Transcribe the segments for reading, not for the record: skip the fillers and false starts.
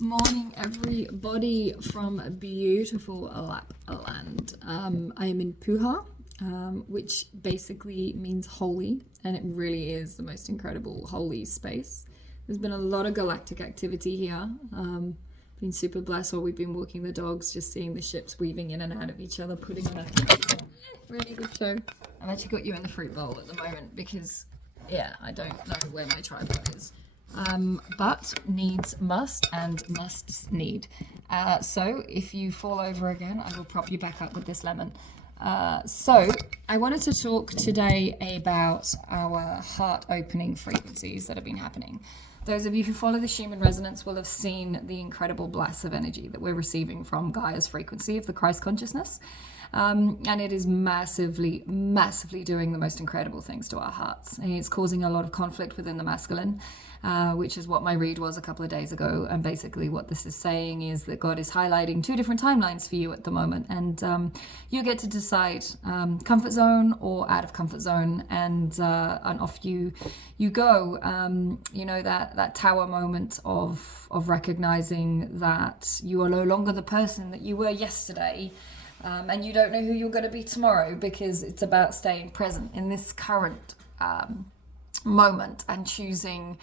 Morning, everybody from beautiful Lapland. I am in Puha, which basically means holy, and it really is the most incredible holy space. There's been a lot of galactic activity here. Been super blessed while we've been walking the dogs, just seeing the ships weaving in and out of each other, putting on a really good show. I've actually got you in the fruit bowl at the moment because, yeah, I don't know where my tripod is. But needs must and musts need. So if you fall over again, I will prop you back up with this lemon. So I wanted to talk today about our heart opening frequencies that have been happening. Those of you who follow the Schumann resonance will have seen the incredible blast of energy that we're receiving from Gaia's frequency of the Christ consciousness. And it is massively doing the most incredible things to our hearts. And it's causing a lot of conflict within the masculine, which is what my read was a couple of days ago. And basically what this is saying is that God is highlighting two different timelines for you at the moment. And you get to decide comfort zone or out of comfort zone, and off you go. You know, that tower moment of recognizing that you are no longer the person that you were yesterday. And you don't know who you're going to be tomorrow, because it's about staying present in this current moment and choosing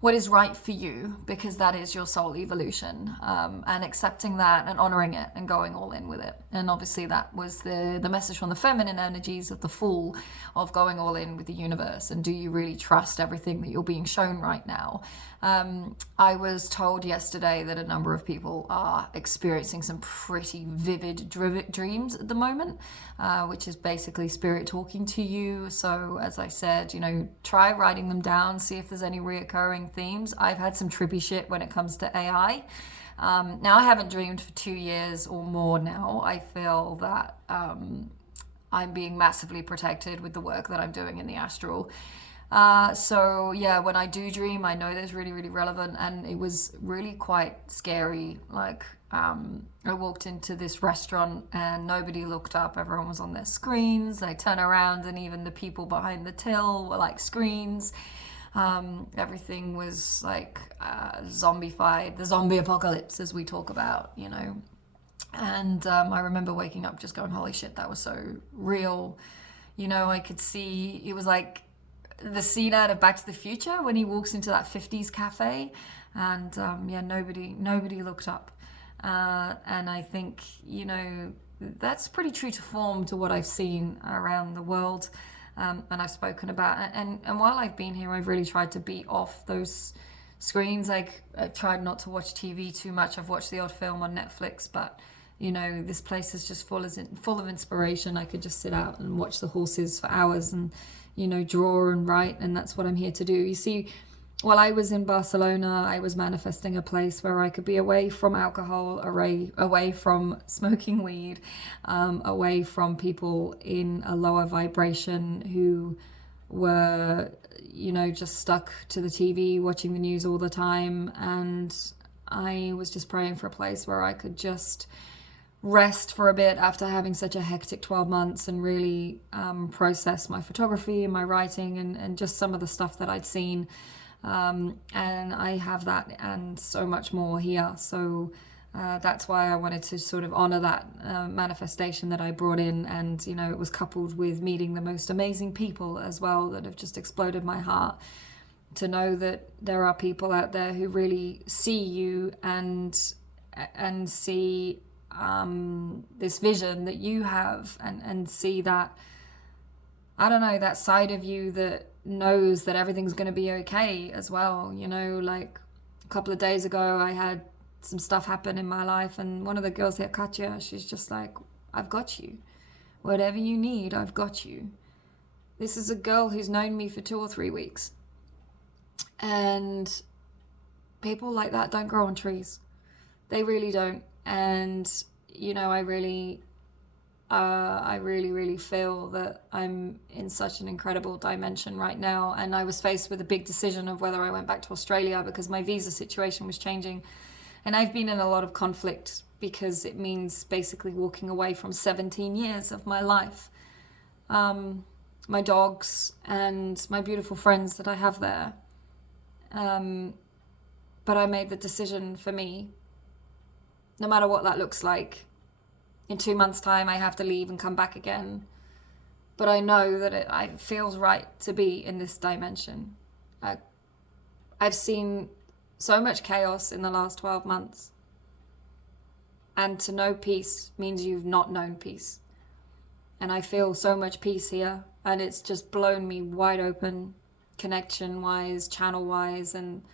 what is right for you, because that is your soul evolution, and accepting that and honoring it and going all in with it. And obviously that was the message from the feminine energies of the Fool, of going all in with the universe. And do you really trust everything that you're being shown right now? I was told yesterday that a number of people are experiencing some pretty vivid dreams at the moment, which is basically spirit talking to you. So as I said, you know, try writing them down, see if there's any reoccurring themes. I've had some trippy shit when it comes to AI. Now I haven't dreamed for 2 years or more now. I feel that I'm being massively protected with the work that I'm doing in the astral. So yeah, when I do dream, I know that's really relevant, and it was really quite scary. Like, I walked into this restaurant and nobody looked up. Everyone was on their screens. I turn around and even the people behind the till were like screens. Everything was like zombified, the zombie apocalypse, as we talk about, you know. And I remember waking up just going, holy shit, that was so real. You know, I could see, it was like the scene out of Back to the Future when he walks into that 50s cafe, and yeah, nobody looked up. And I think, you know, that's pretty true to form to what I've seen around the world. And I've spoken about, and while I've been here, I've really tried to beat off those screens. Like, I've tried not to watch TV too much. I've watched the odd film on Netflix, but you know, this place is just full of inspiration. I could just sit out and watch the horses for hours and, you know, draw and write, and that's what I'm here to do. You see, while I was in Barcelona, I was manifesting a place where I could be away from alcohol, away from smoking weed, away from people in a lower vibration who were, you know, just stuck to the TV, watching the news all the time. And I was just praying for a place where I could just rest for a bit after having such a hectic 12 months and really process my photography and my writing and just some of the stuff that I'd seen. And I have that and so much more here. So that's why I wanted to sort of honor that manifestation that I brought in. And, you know, it was coupled with meeting the most amazing people as well that have just exploded my heart. To know that there are people out there who really see you and see this vision that you have, and see that, I don't know, that side of you that knows that everything's going to be okay as well. You know, like a couple of days ago, I had some stuff happen in my life, and one of the girls here, Katya, she's just like, I've got you. Whatever you need, I've got you. This is a girl who's known me for 2 or 3 weeks. And people like that don't grow on trees. They really don't. And, you know, I really feel that I'm in such an incredible dimension right now. And I was faced with a big decision of whether I went back to Australia because my visa situation was changing. And I've been in a lot of conflict because it means basically walking away from 17 years of my life. My dogs and my beautiful friends that I have there. But I made the decision for me, no matter what that looks like. In 2 months' time, I have to leave and come back again. But I know that it feels right to be in this dimension. I've seen so much chaos in the last 12 months. And to know peace means you've not known peace. And I feel so much peace here. And it's just blown me wide open, connection-wise, channel-wise. And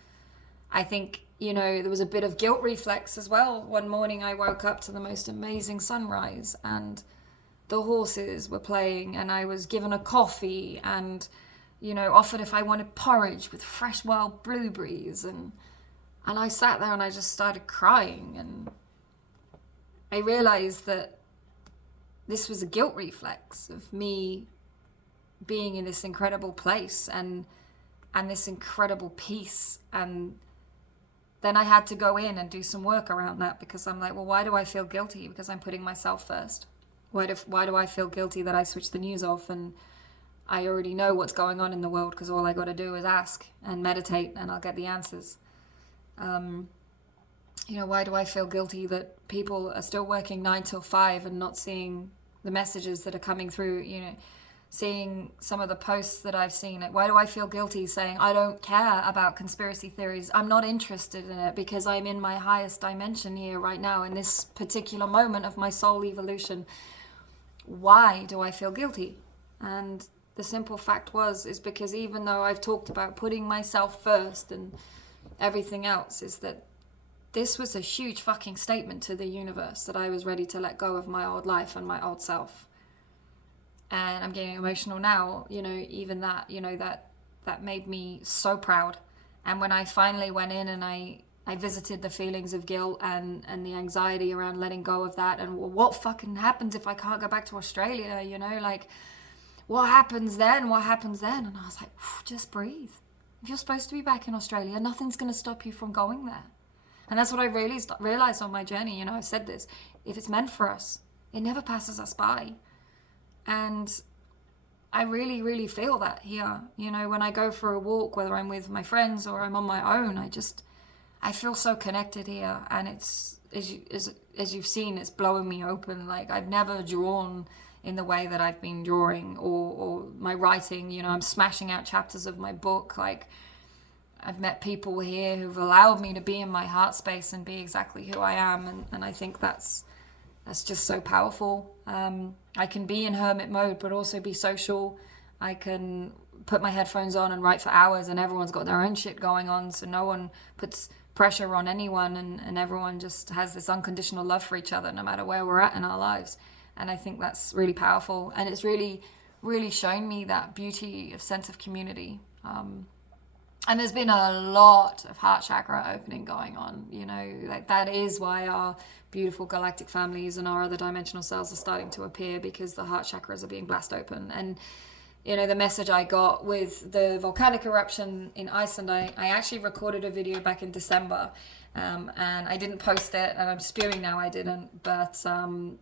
I think, there was a bit of guilt reflex as well. One morning I woke up to the most amazing sunrise, and the horses were playing, and I was given a coffee and, offered if I wanted porridge with fresh wild blueberries. And I sat there and I just started crying. And I realized that this was a guilt reflex of me being in this incredible place and this incredible peace. And then I had to go in and do some work around that, because I'm like, well, why do I feel guilty? Because I'm putting myself first. Why do I feel guilty that I switched the news off and I already know what's going on in the world, because all I got to do is ask and meditate and I'll get the answers. Why do I feel guilty that people are still working 9 till 5 and not seeing the messages that are coming through, seeing some of the posts that I've seen? Like, why do I feel guilty saying I don't care about conspiracy theories? I'm not interested in it because I'm in my highest dimension here right now in this particular moment of my soul evolution. Why do I feel guilty? And the simple fact is because even though I've talked about putting myself first and everything else, is that this was a huge fucking statement to the universe that I was ready to let go of my old life and my old self. And I'm getting emotional now, even that, that made me so proud. And when I finally went in and I visited the feelings of guilt and the anxiety around letting go of that, and what fucking happens if I can't go back to Australia, what happens then? And I was like, just breathe. If you're supposed to be back in Australia, nothing's going to stop you from going there. And that's what I really realized on my journey. I've said this, if it's meant for us, it never passes us by. And I really, really feel that here. When I go for a walk, whether I'm with my friends or I'm on my own, I feel so connected here. And it's, as you've seen, it's blowing me open. Like, I've never drawn in the way that I've been drawing, or my writing. I'm smashing out chapters of my book. Like, I've met people here who've allowed me to be in my heart space and be exactly who I am. And I think that's just so powerful. I can be in hermit mode, but also be social. I can put my headphones on and write for hours, and everyone's got their own shit going on. So no one puts pressure on anyone, and everyone just has this unconditional love for each other, no matter where we're at in our lives. And I think that's really powerful. And it's really, really shown me that beauty of sense of community. And there's been a lot of heart chakra opening going on, like that is why our beautiful galactic families and our other dimensional cells are starting to appear, because the heart chakras are being blasted open. And, the message I got with the volcanic eruption in Iceland, I actually recorded a video back in December, and I didn't post it, and I'm spewing now I didn't, but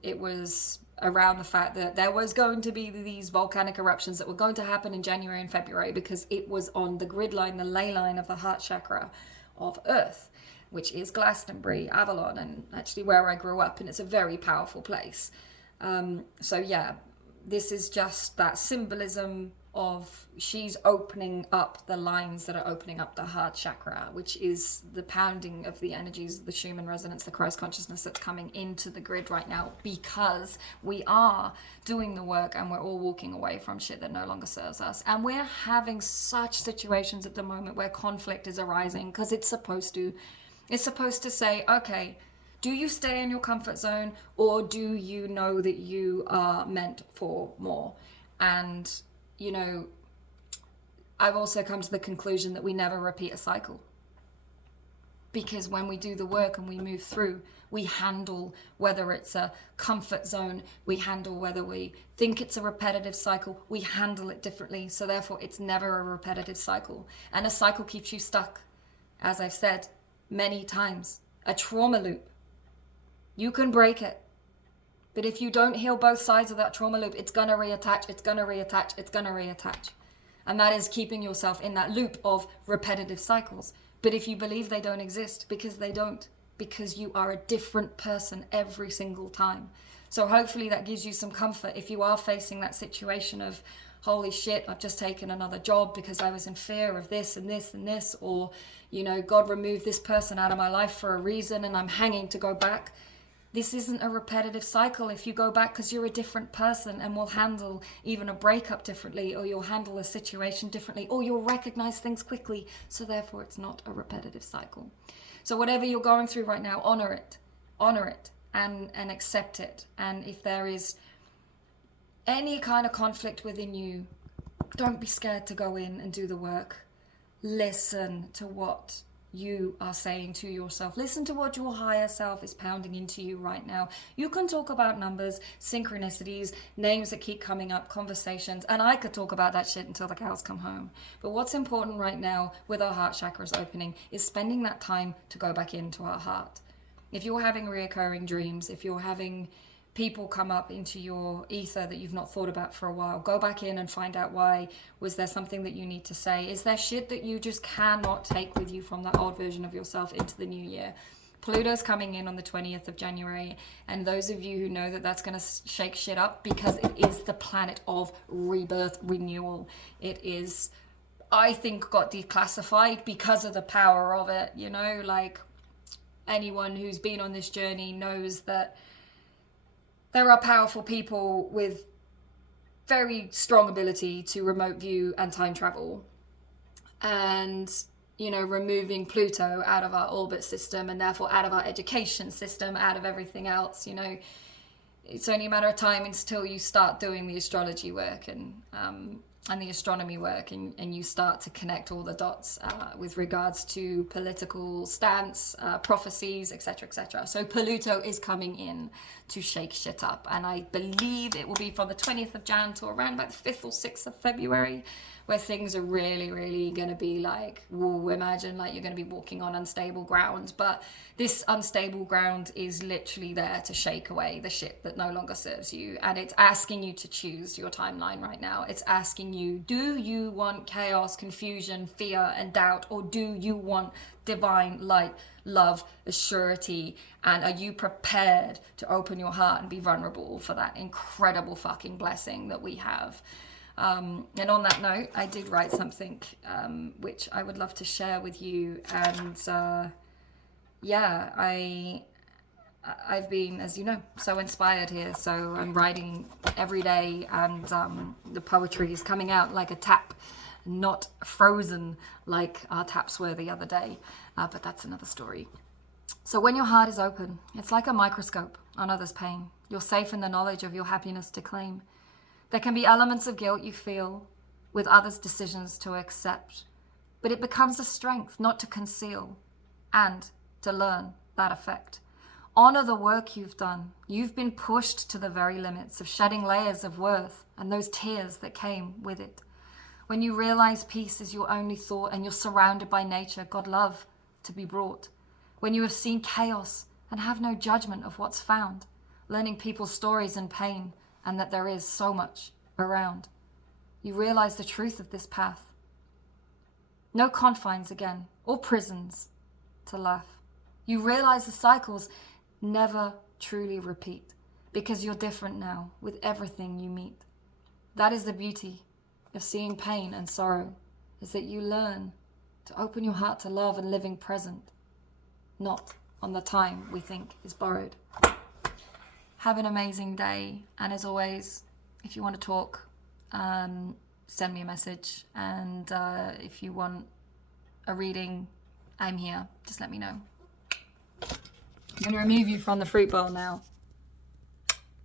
it was around the fact that there was going to be these volcanic eruptions that were going to happen in January and February, because it was on the grid line, the ley line of the heart chakra of Earth, which is Glastonbury, Avalon, and actually where I grew up, and it's a very powerful place. So yeah, this is just that symbolism of she's opening up the lines that are opening up the heart chakra, which is the pounding of the energies, the Schumann resonance, the Christ consciousness that's coming into the grid right now, because we are doing the work and we're all walking away from shit that no longer serves us. And we're having such situations at the moment where conflict is arising, because it's supposed to say, okay, do you stay in your comfort zone, or do you know that you are meant for more? And I've also come to the conclusion that we never repeat a cycle. Because when we do the work and we move through, we handle whether it's a comfort zone, we handle whether we think it's a repetitive cycle, we handle it differently. So therefore, it's never a repetitive cycle. And a cycle keeps you stuck, as I've said many times. A trauma loop. You can break it. But if you don't heal both sides of that trauma loop, it's going to reattach, it's going to reattach, it's going to reattach. And that is keeping yourself in that loop of repetitive cycles. But if you believe they don't exist, because they don't, because you are a different person every single time. So hopefully that gives you some comfort if you are facing that situation of, holy shit, I've just taken another job because I was in fear of this and this and this, or, you know, God removed this person out of my life for a reason and I'm hanging to go back. This isn't a repetitive cycle if you go back, because you're a different person and will handle even a breakup differently, or you'll handle a situation differently, or you'll recognize things quickly. So therefore it's not a repetitive cycle. So whatever you're going through right now, honor it and accept it. And if there is any kind of conflict within you, don't be scared to go in and do the work. Listen to what you are saying to yourself. Listen to what your higher self is pounding into you right now. You can talk about numbers, synchronicities, names that keep coming up, conversations, and I could talk about that shit until the cows come home. But what's important right now with our heart chakras opening is spending that time to go back into our heart. If you're having reoccurring dreams, if you're having people come up into your ether that you've not thought about for a while, go back in and find out why. Was there something that you need to say? Is there shit that you just cannot take with you from that old version of yourself into the new year? Pluto's coming in on the 20th of January, and those of you who know that that's going to shake shit up, because it is the planet of rebirth, renewal. It is, I think, got declassified because of the power of it, you know, like anyone who's been on this journey knows that there are powerful people with very strong ability to remote view and time travel. And, you know, removing Pluto out of our orbit system and therefore out of our education system, out of everything else, you know, it's only a matter of time until you start doing the astrology work and the astronomy work, and you start to connect all the dots with regards to political stance, prophecies, etc., etc. So Pluto is coming in to shake shit up, and I believe it will be from the 20th of Jan to around about the 5th or 6th of February, where things are really, really going to be like, whoa, imagine like you're going to be walking on unstable ground. But this unstable ground is literally there to shake away the shit that no longer serves you. And it's asking you to choose your timeline right now. It's asking you, do you want chaos, confusion, fear, and doubt? Or do you want divine light, love, surety? And are you prepared to open your heart and be vulnerable for that incredible fucking blessing that we have? And on that note, I did write something which I would love to share with you. And yeah, I've been, as you know, so inspired here. So I'm writing every day, and the poetry is coming out like a tap, not frozen like our taps were the other day. But that's another story. So when your heart is open, it's like a microscope on others' pain. You're safe in the knowledge of your happiness to claim. There can be elements of guilt you feel with others' decisions to accept, but it becomes a strength not to conceal and to learn that effect. Honor the work you've done. You've been pushed to the very limits of shedding layers of worth and those tears that came with it. When you realize peace is your only thought and you're surrounded by nature, God love to be brought. When you have seen chaos and have no judgment of what's found, learning people's stories and pain, and that there is so much around. You realize the truth of this path. No confines again, or prisons to laugh. You realize the cycles never truly repeat, because you're different now with everything you meet. That is the beauty of seeing pain and sorrow, is that you learn to open your heart to love and living present, not on the time we think is borrowed. Have an amazing day, and as always, if you want to talk, send me a message, and if you want a reading, I'm here. Just let me know. I'm going to remove you from the fruit bowl now.